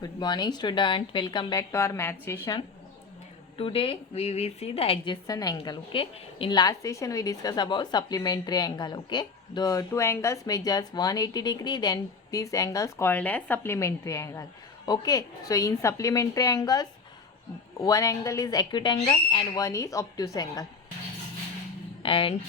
Good morning, student. Welcome back to our math session. Today we will see the adjacent angle. Okay. In last session we discussed about supplementary angle. Okay. The two angles measures 180 degree. Then these angles called as supplementary angle. Okay. So in supplementary angles, one angle is acute angle and one is obtuse angle. And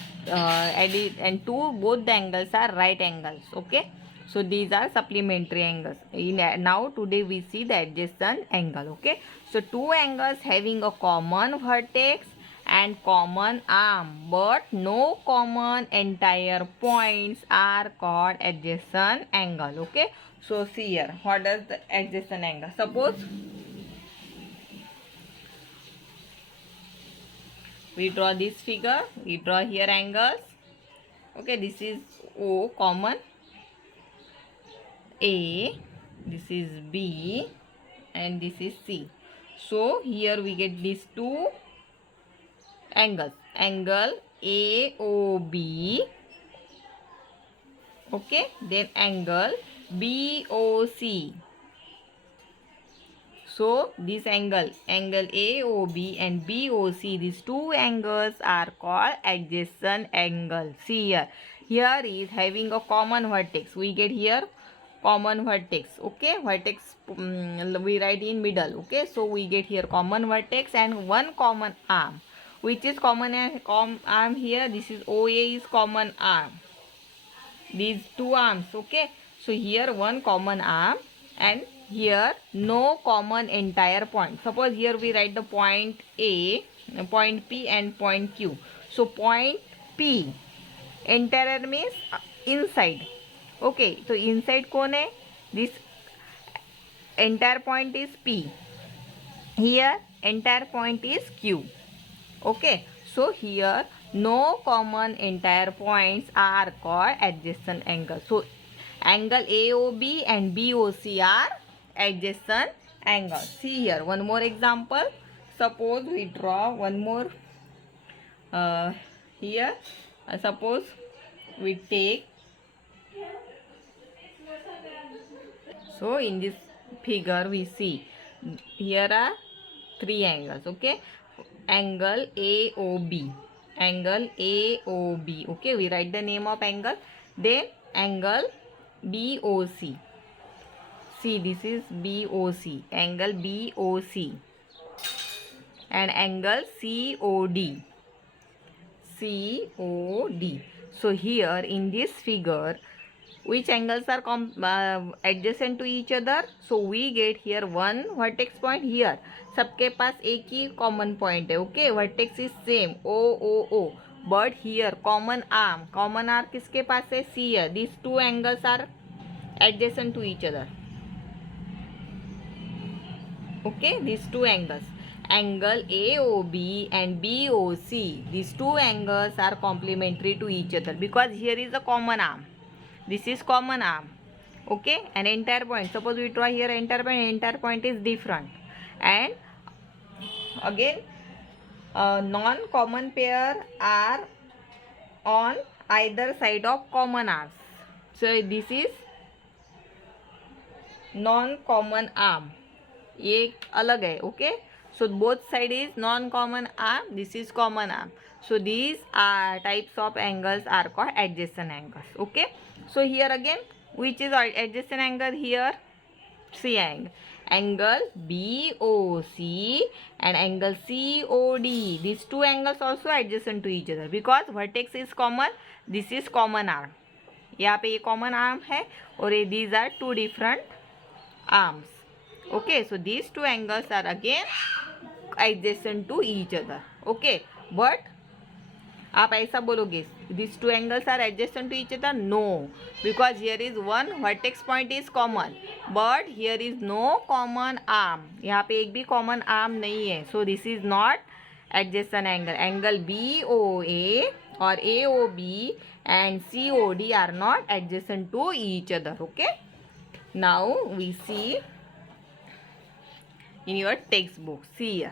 two both the angles are right angles. Okay, so these are supplementary angles. Now today we see the adjacent angle. Okay, so two angles having a common vertex and common arm but no common entire points are called adjacent angle. Okay, so see here, what does the adjacent angle? Suppose we draw this figure, we draw here angles. Okay, this is O common, A, this is B, and this is C. So here we get these two angles. Angle AOB, okay, then angle BOC. So this angle AOB and BOC, these two angles are called adjacent angle. See here, here is having a common vertex. We get here common vertex. Okay, vertex we write in middle. Okay, so we get here common vertex and one common arm. Which is common arm here? This is OA is common arm. These two arms. Okay, so here one common arm and here no common entire point. Suppose here we write the point A, point P and point Q. So point P entire means inside. Okay, so inside कौन है? This entire point is P. Here entire point is Q. Okay, so here no common entire points are called adjacent angle. So angle AOB and BOC are adjacent angle. See here one more example. Suppose we draw one more here. Suppose we take, so in this figure we see here are three angles. Okay, angle AOB, angle AOB. Okay, we write the name of angle. Then angle BOC. See, this is BOC, angle BOC, and angle COD. COD. So here in this figure, which angles are adjacent to each other? So we get here one vertex point here. सबके पास एक ही common point है. Okay, vertex is same O. But here common arm किसके पास है? C here. These two angles are adjacent to each other. Okay, these two angles, angle AOB and BOC, these two angles are complementary to each other because here is a common arm. This is common arm. Okay, an entire point. Suppose we draw here entire point is different. And again, non-common pair are on either side of common arms. So this is non-common arm. ये अलग है. Okay, so both side is non-common arm, this is common arm. So these are types of angles are called adjacent angles. Okay, so here again which is adjacent angle here? See, angle BOC and angle COD, these two angles also adjacent to each other because vertex is common. This is common arm. यहाँ पे ये common arm है और ये these are two different arms. Okay, so these two angles are again adjacent to each other. Okay, but आप ऐसा बोलोगे these two angles are adjacent to each other? No, because here is one vertex point is common but here is no common arm. यहाँ पे एक भी common arm नहीं है. So this is not adjacent angle. Angle BOA or AOB and COD are not adjacent to each other. Okay, now we see in your textbook. See here,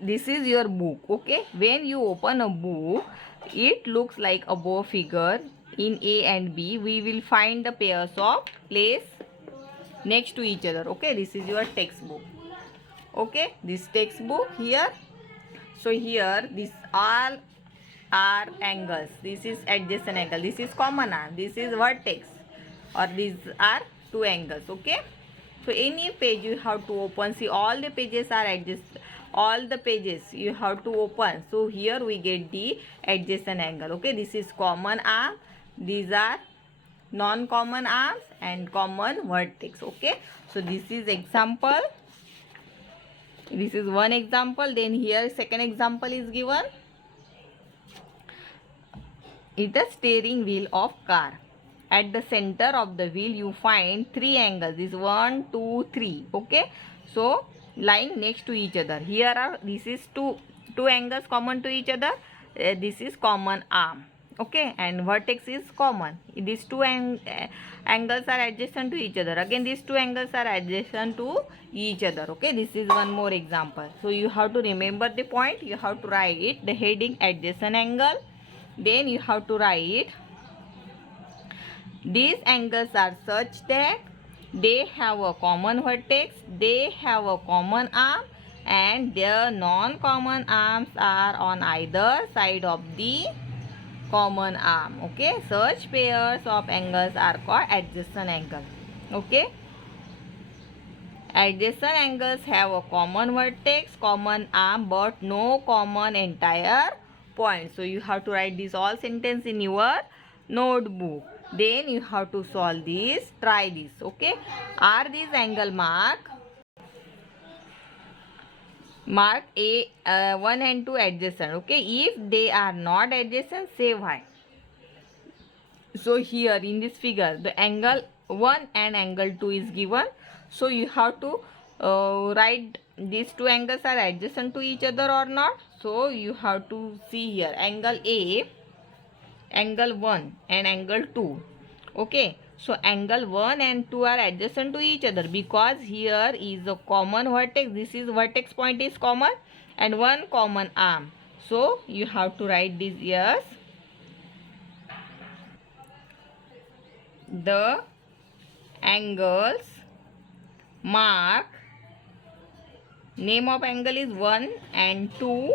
this is your book. Okay, when you open a book, it looks like a bow figure. in A and B, we will find the pairs of place next to each other. Okay, this is your textbook. Okay, this textbook here. So here this all are angles. This is adjacent angle. This is common arm. This is vertex, or these are two angles. Okay. So any page you have to open. See, all the pages are adjacent. All the pages you have to open. So here we get the adjacent angle. Okay. This is common arm. These are non-common arms and common vertex. Okay. So this is example. This is one example. Then here second example is given. Is the steering wheel of car. At the center of the wheel you find three angles. This 1, 2, 3. Okay. So lying next to each other. Here are, this is two angles common to each other. This is common arm. Okay, and vertex is common. These two angles are adjacent to each other. Again, these two angles are adjacent to each other. Okay, this is one more example. So you have to remember the point. You have to write the heading adjacent angle. Then you have to write these angles are such that they have a common vertex, they have a common arm, and their non-common arms are on either side of the common arm. Okay, such pairs of angles are called adjacent angle. Okay, adjacent angles have a common vertex, common arm, but no common entire point. So you have to write this all sentence in your notebook. Then you have to solve this. Try this. Okay, are these angle mark A 1 and 2 adjacent? Okay, if they are not adjacent, say why. So here in this figure the angle 1 and angle 2 is given. So you have to write these two angles are adjacent to each other or not. So you have to see here angle A, angle 1 and angle 2. Okay, so angle 1 and 2 are adjacent to each other because here is a common vertex. This is vertex point is common and one common arm. So you have to write this. Yes, the angles mark, name of angle is 1 and 2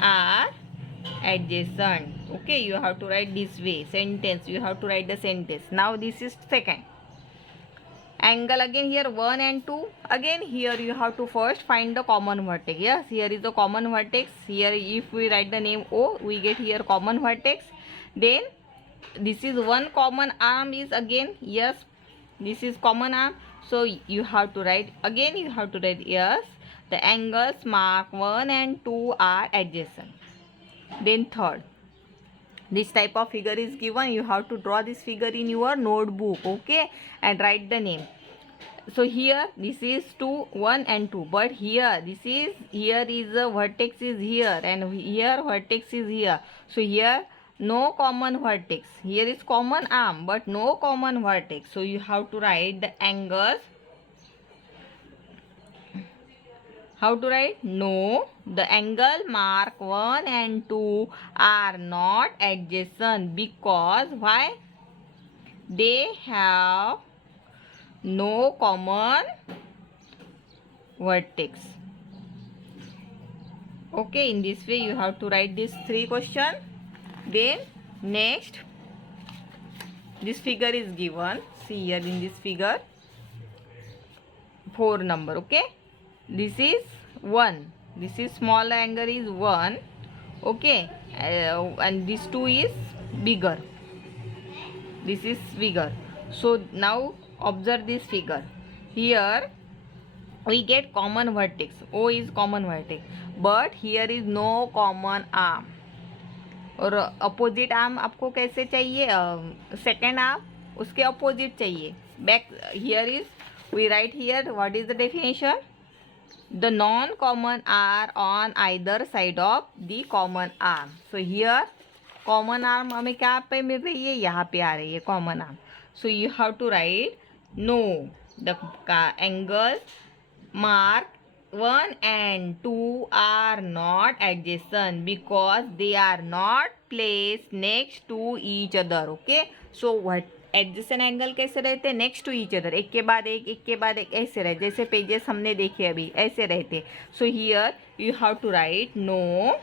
are adjacent. Okay, you have to write this way. Sentence, you have to write the sentence. Now this is second angle. Again here 1 and 2. Again here you have to first find the common vertex. Yes, here is the common vertex. Here if we write the name O, we get here common vertex. Then this is one common arm is again, yes, this is common arm. So you have to write again, you have to write yes, the angles mark 1 and 2 are adjacent. Then third, this type of figure is given. You have to draw this figure in your notebook. Okay, and write the name. So here this is 2, 1 and 2, but here this is, here is a vertex is here and here vertex is here. So here no common vertex. Here is common arm but no common vertex. So you have to write the angles. How to write? No, the angle mark 1 and 2 are not adjacent because why? They have no common vertex. Okay, in this way you have to write these three questions. Then next, this figure is given. See here in this figure 4 number. Okay, this is 1. This is smaller angle is 1. Okay, and this 2 is bigger. This is bigger. So now observe this figure. Here we get common vertex. O is common vertex, but here is no common arm. और opposite arm आपको कैसे चाहिए? Second arm उसके opposite चाहिए. Back here is, we write here what is the definition. The non common are on either side of the common arm. So here common arm हमें क्या पे मिल रही है? यहाँ पे आ रही है common arm. So you have to write no, the angle mark 1 and 2 are not adjacent because they are not placed next to each other. Okay, so what adjacent angle कैसे रहते हैं? नेक्स्ट टू ईच अदर, एक के बाद एक ऐसे रहते, जैसे पेजेस हमने देखे अभी ऐसे रहते. So here you have to write no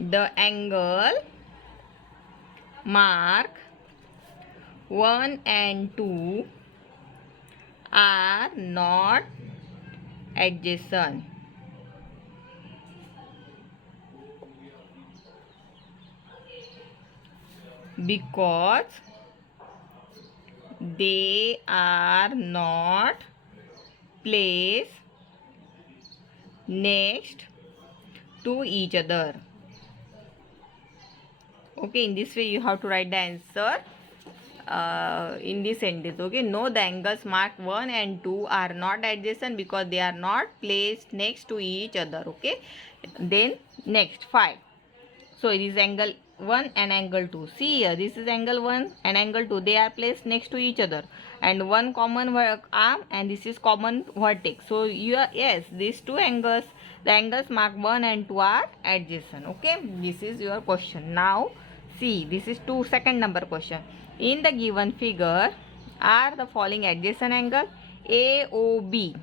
the angle mark 1 and 2 are not adjacent. Because they are not placed next to each other. Okay, in this way you have to write the answer in this sentence. Okay, no, the angles marked 1 and 2 are not adjacent because they are not placed next to each other. Okay, then next 5. So it is angle 1 and angle 2. See here, this is angle 1 and angle 2. They are placed next to each other, and one common arm, and this is common vertex. So you are, yes, these two angles, the angles marked 1 and 2 are adjacent. Okay, this is your question. Now see, this is second number question. In the given figure, are the following adjacent angle? AOB.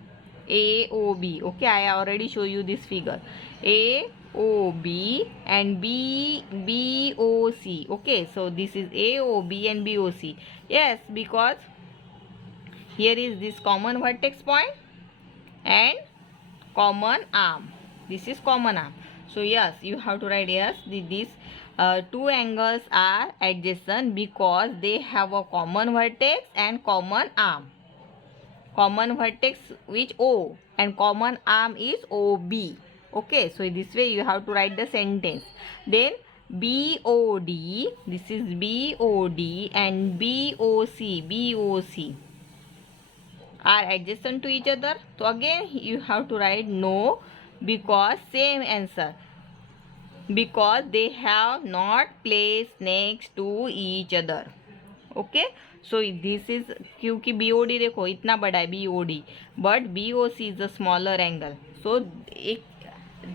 AOB. Okay, I already show you this figure. AOB and BOC. Okay, so this is AOB and BOC. Yes, because here is this common vertex point and common arm. This is common arm. So yes, you have to write yes, these two angles are adjacent because they have a common vertex and common arm. Common vertex which O and common arm is OB. Okay, so this way you have to write the sentence. Then BOD, this is BOD and BOC are adjacent to each other. So again you have to write no, because same answer, because they have not placed next to each other. Okay, so this is, क्योंकि BOD देखो इतना बड़ा है BOD, but BOC is a smaller angle, so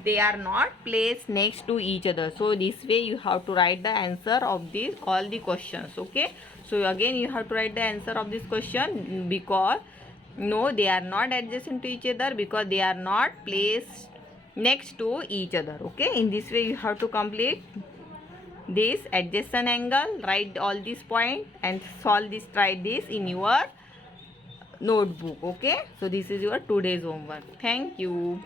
they are not placed next to each other. So this way you have to write the answer of these all the questions. Okay, so again you have to write the answer of this question, because no, they are not adjacent to each other because they are not placed next to each other. Okay, in this way you have to complete this adjacent angle, write all these points and solve this, try this in your notebook. Okay, so this is your today's homework. Thank you.